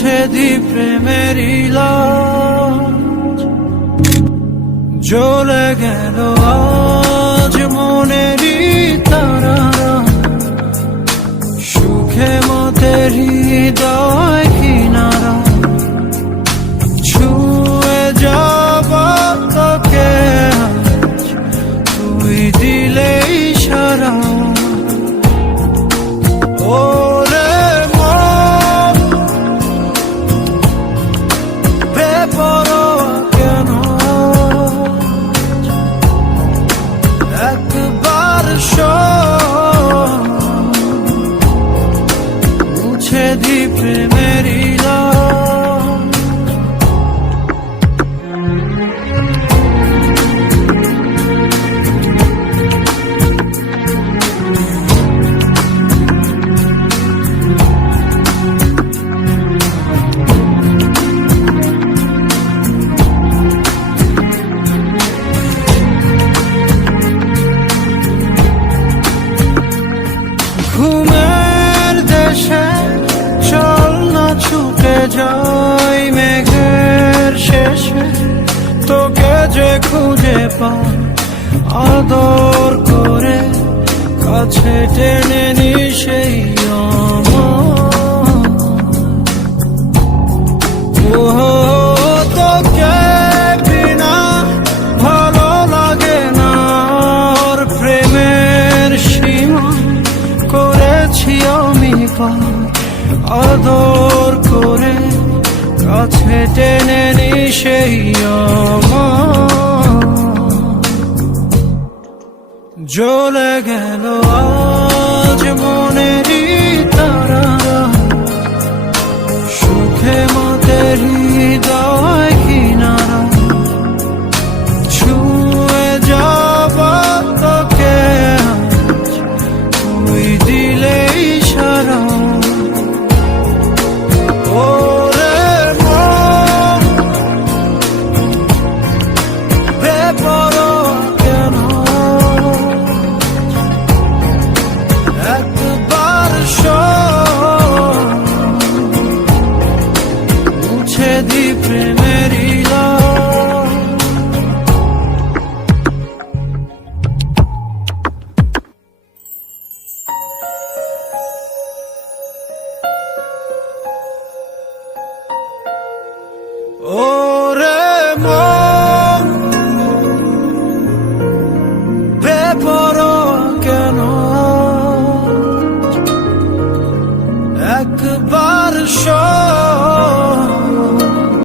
মুছে দি প্রেমের লাজ। জ্বলে গেল আজ মনেরই তারারা, সুখে মতের হৃদয় কিনারা। ছুঁয়ে যাব তোকে আজ, তুই দিলে ইশারা। ওরে মন বেপরোয়া কেন, একবার শোন মুছে দি প্রেমের লাজ। ঘুমের দেশে চল না ছুটে যাই মেঘের শেষে, তোকে যে খুঁজে পাই আদর করে কাছে টেনে নি সেই তোকে বিনা ভালো লাগে না। ওর প্রেমের সীমা করেছি আমি পার, আদর করে কাছে টেনে নি সেই জ্বলে গেল আজ মনেরই তারারা, সুখে মতের হৃদয় কিনারা। ছুঁয়ে যাব তোকে আজ, তুই দিলে ইশারা। ওরে মন বেপরোয়া কেন, একবার শোন মুছে দি প্রেমের লাজ। ওরে মন বেপরোয়া কেন, একবার শোন